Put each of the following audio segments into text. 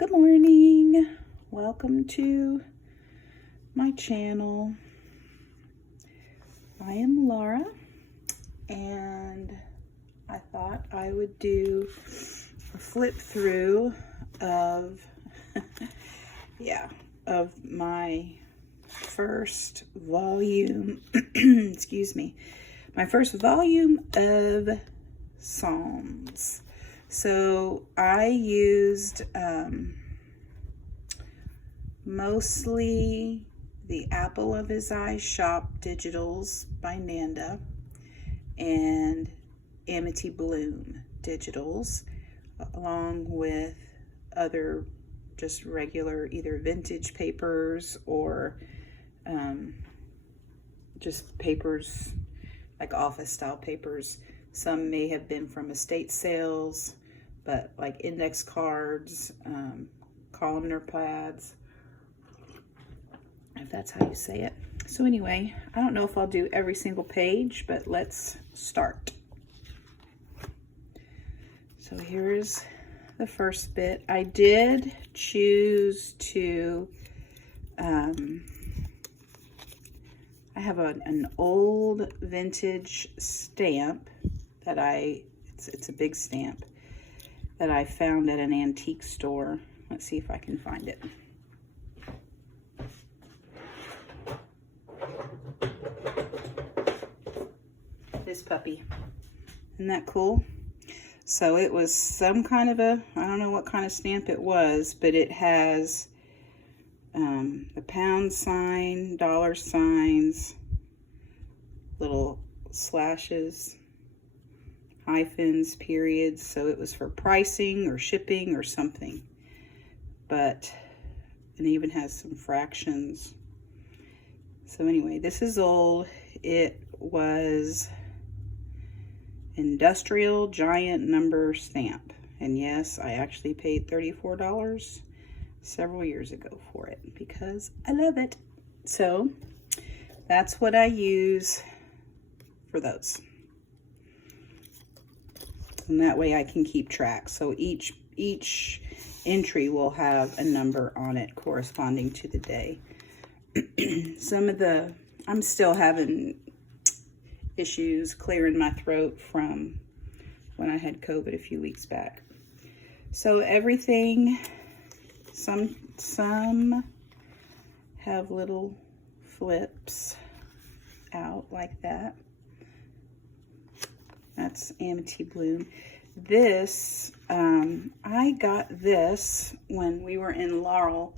Good morning. Welcome to my channel. I am Laura, and I thought I would do a flip through of of my first volume excuse me, my first volume of Psalms. So I used mostly the Apple of His Eye Shop digitals by Nanda and Amity Bloom digitals, along with other just regular either vintage papers or just papers like office style papers. Some may have been from estate sales, but like index cards, columnar pads, if that's how you say it. So anyway, I don't know if I'll do every single page, but let's start. So here's the first bit. I did choose to, I have an old vintage stamp that it's a big stamp that I found at an antique store. Let's see if I can find it. This puppy. Isn't that cool? So it was some kind of I don't know what kind of stamp it was, but it has the pound sign, dollar signs, little slashes, hyphens, periods. So it was for pricing or shipping or something. But it even has some fractions. So anyway, this is old. It was industrial giant number stamp. And yes, I actually paid $34 several years ago for it because I love it. So that's what I use for those. And that way I can keep track. So each entry will have a number on it corresponding to the day. I'm still having issues clearing my throat from when I had COVID a few weeks back. So everything, some have little flips out like that. That's Amity Bloom. This, I got this when we were in Laurel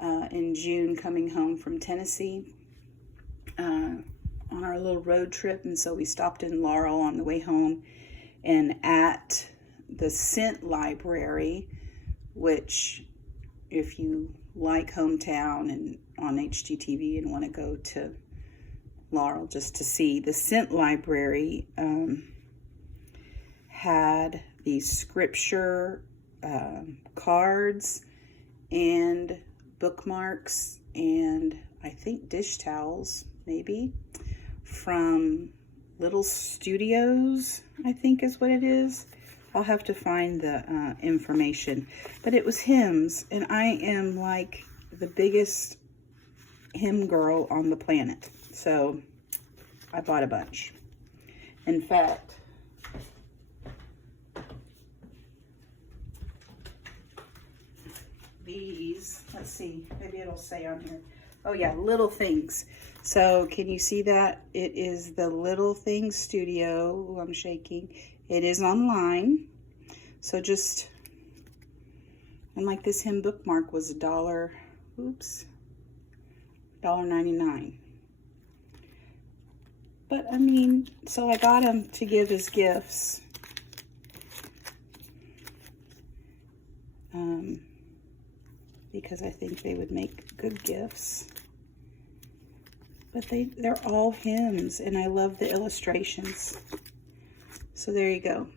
in June, coming home from Tennessee on our little road trip. And so we stopped in Laurel on the way home, and at the scent library, which if you like Hometown and on HGTV and want to go to Laurel just to see, the scent library had these scripture cards and bookmarks and I think dish towels maybe from Little Studios, I think is what it is. I'll have to find the information, but it was hymns, and I am like the biggest hymn girl on the planet, so I bought a bunch. In fact, these, let's see, maybe it'll say on here. Oh yeah, Little Things. So can you see that? It is the Little Things Studio. Ooh, I'm shaking. It is online. So just, and like this hymn bookmark was $1.99. But I mean, so I got them to give as gifts. Because I think they would make good gifts. But they're all hymns, and I love the illustrations. So there you go.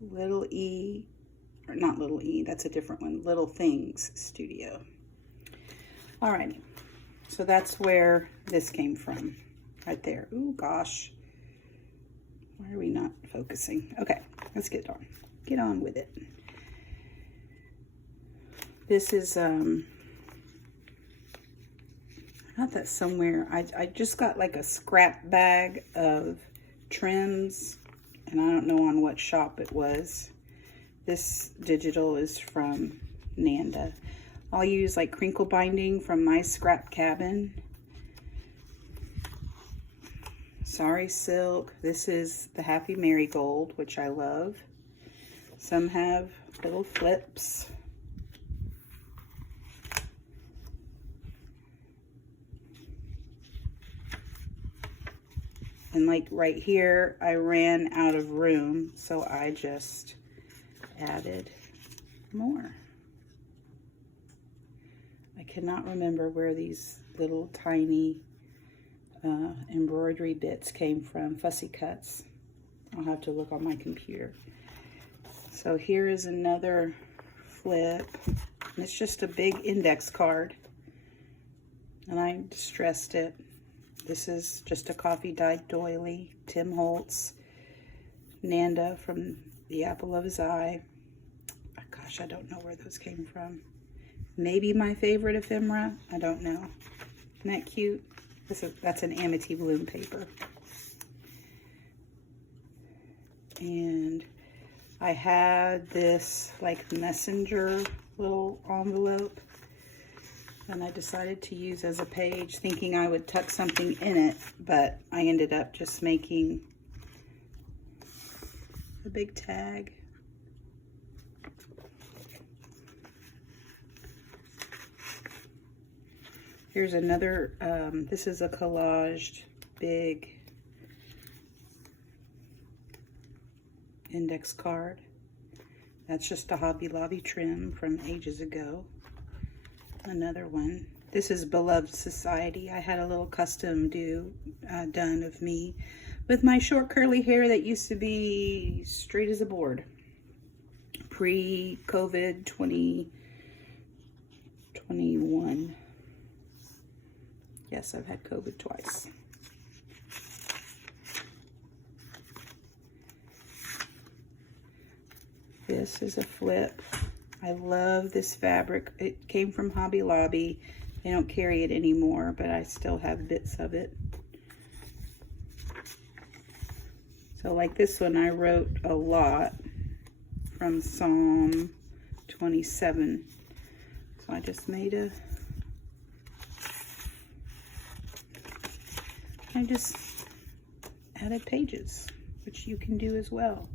Little E, or not Little E, that's a different one. Little Things Studio. Alrighty. So that's where this came from. Right there. Ooh, gosh. Why are we not focusing? Okay, let's get on with it. This is, I got that somewhere. I just got like a scrap bag of trims, and I don't know on what shop it was. This digital is from Nanda. I'll use like crinkle binding from my scrap cabin. Sorry Silk. This is the Happy Marigold, which I love. Some have little flips. And like right here, I ran out of room, so I just added more. I cannot remember where these little tiny embroidery bits came from, fussy cuts. I'll have to look on my computer. So here is another flip. It's just a big index card, and I distressed it. This is just a coffee dyed doily, Tim Holtz, Nanda from the apple of his eye. Gosh, I don't know where those came from. Maybe my favorite ephemera, I don't know. Isn't that cute? That's an Amity Bloom paper. And I had this like messenger little envelope, and I decided to use as a page, thinking I would tuck something in it, but I ended up just making a big tag. Here's another, this is a collaged big index card. That's just a Hobby Lobby trim from ages ago. Another one. This is Beloved Society. I had a little custom done of me with my short curly hair that used to be straight as a board. Pre-COVID 2021. Yes, I've had COVID twice. This is a flip. I love this fabric. It came from Hobby Lobby. They don't carry it anymore, but I still have bits of it. So like this one, I wrote a lot from Psalm 27. So I just made I just added pages, which you can do as well.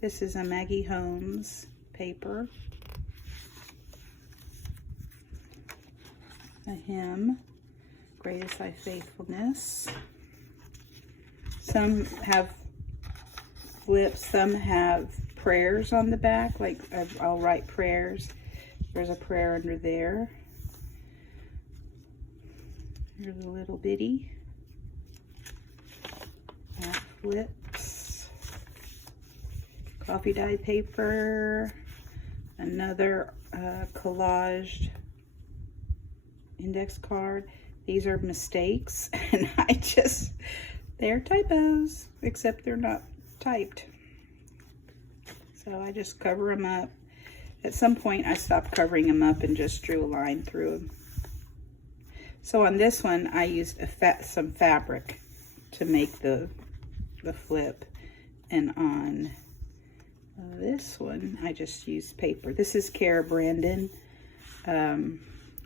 This is a Maggie Holmes paper. A hymn, Greatest Thy Faithfulness. Some have flips, some have prayers on the back, like I'll write prayers. There's a prayer under there. Here's a little bitty. That flips. Coffee dye paper. Another collaged index card. These are mistakes, and they're typos, except they're not typed. So I just cover them up. At some point I stopped covering them up and just drew a line through them. So on this one I used some fabric to make the flip, and on this one I just used paper. This is Cara Brandon. I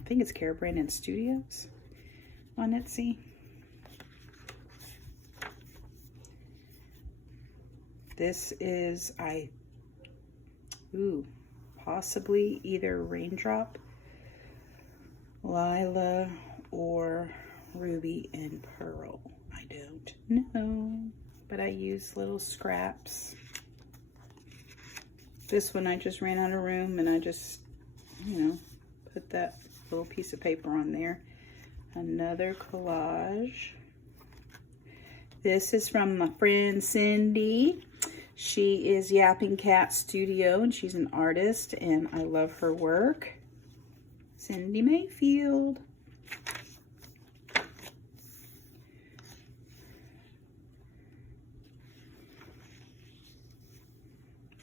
think it's Cara Brandon Studios on Etsy. This is possibly either Raindrop, Lila, or Ruby and Pearl. I don't know, but I use little scraps. This one I just ran out of room, and I just, put that little piece of paper on there. Another collage. This is from my friend Cindy. She is Yapping Cat Studio, and she's an artist, and I love her work. Cindy Mayfield.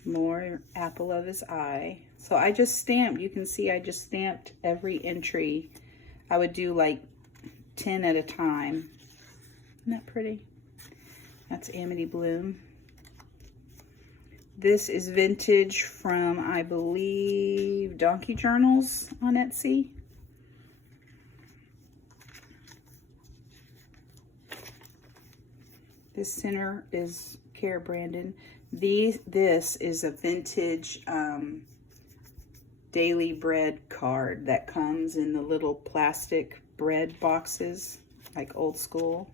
More apple of his eye. So I just stamped, you can see I just stamped every entry. I would do like 10 at a time. Isn't that pretty? That's Amity Bloom. This is vintage from, I believe, Donkey Journals on Etsy. This center is Care Brandon. This is a vintage daily bread card that comes in the little plastic bread boxes, like old school.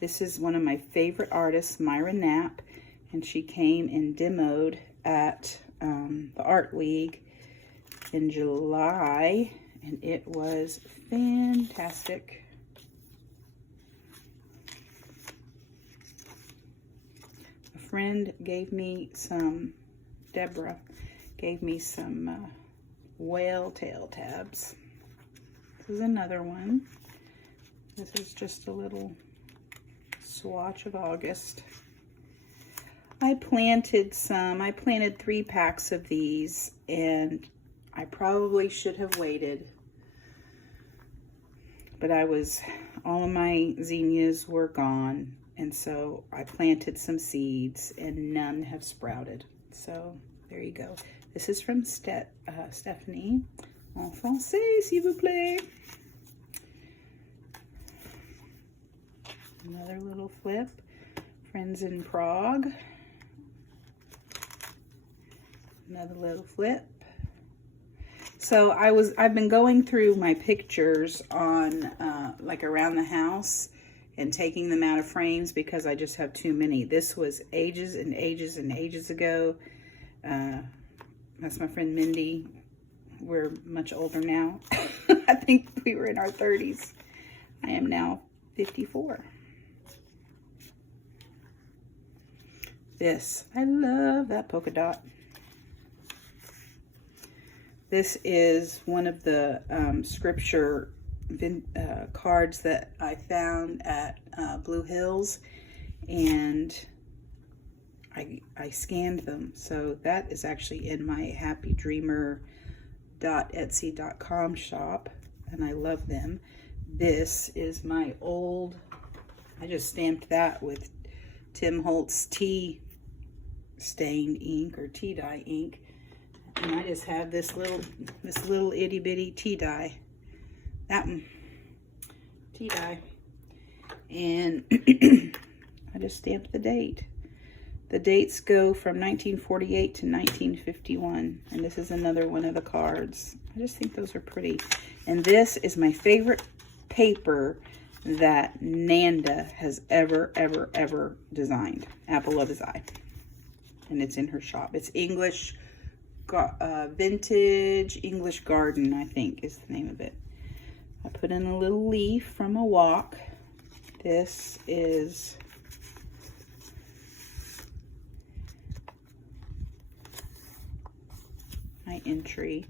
This is one of my favorite artists, Myra Knapp, and she came and demoed at the Art League in July, and it was fantastic. Friend gave me some, Deborah gave me some whale tail tabs. This is another one. This is just a little swatch of August. I planted 3 packs of these, and I probably should have waited, but all of my zinnias were gone. And so I planted some seeds, and none have sprouted. So there you go. This is from Stephanie. En français, s'il vous plaît. Another little flip. Friends in Prague. Another little flip. So I've been going through my pictures on like around the house, and taking them out of frames because I just have too many. This was ages and ages and ages ago. That's my friend Mindy. We're much older now. I think we were in our 30s. I am now 54. This, I love that polka dot. This is one of the scripture cards that I found at Blue Hills, and I scanned them. So that is actually in my happydreamer.etsy.com shop, and I love them. This is my old, I just stamped that with Tim Holtz tea stained ink or tea dye ink, and I just have this little itty bitty tea dye. That one, tea dye, and I just stamped the date. The dates go from 1948 to 1951, and this is another one of the cards. I just think those are pretty. And this is my favorite paper that Nanda has ever designed. Apple of his eye, and it's in her shop. It's English, vintage English Garden, I think is the name of it. I put in a little leaf from a walk. This is my entry.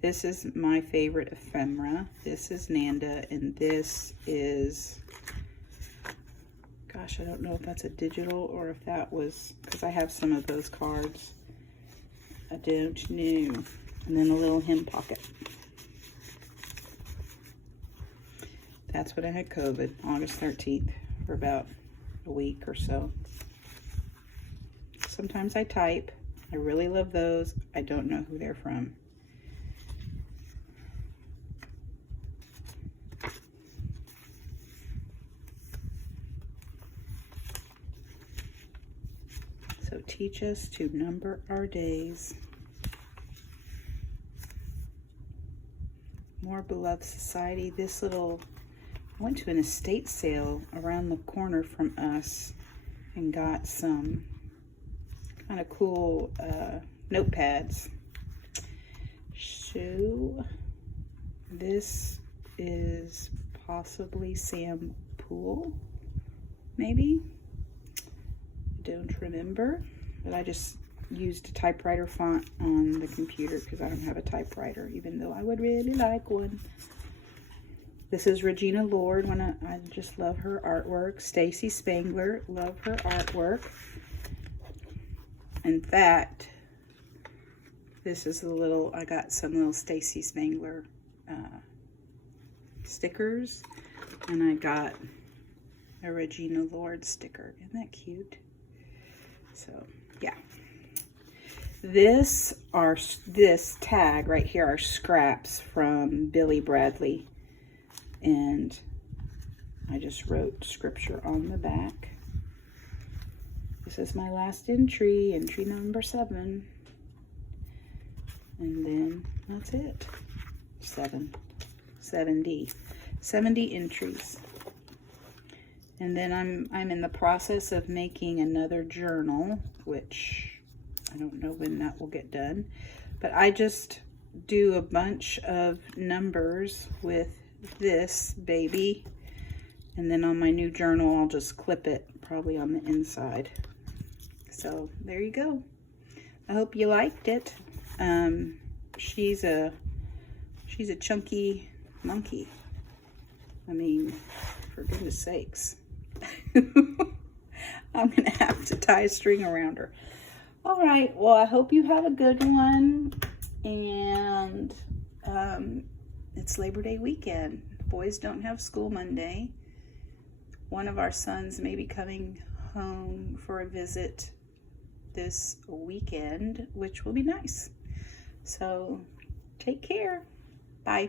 This is my favorite ephemera. This is Nanda, and this is, gosh, I don't know if that's a digital or if that was, because I have some of those cards. I don't know. And then a little hem pocket. That's when I had COVID, August 13th, for about a week or so. Sometimes I type. I really love those. I don't know who they're from. So teach us to number our days. More Beloved Society. This little, I went to an estate sale around the corner from us and got some kind of cool notepads. So this is possibly Sam Poole, maybe. Don't remember, but I just used a typewriter font on the computer because I don't have a typewriter, even though I would really like one. This is Regina Lord. I just love her artwork. Stacy Spangler, love her artwork. In fact, this is I got some little Stacy Spangler stickers, and I got a Regina Lord sticker. Isn't that cute? So, yeah. This tag right here are scraps from Billy Bradley, and I just wrote scripture on the back. This is my last entry number 7. And then that's it. 70 entries. And then I'm in the process of making another journal, which I don't know when that will get done. But I just do a bunch of numbers with this baby. And then on my new journal, I'll just clip it probably on the inside. So there you go. I hope you liked it. She's a chunky monkey. I mean, for goodness sakes. I'm gonna have to tie a string around her. All right, well, I hope you have a good one. And it's Labor Day weekend. Boys don't have school Monday. One of our sons may be coming home for a visit this weekend, which will be nice. So take care. Bye.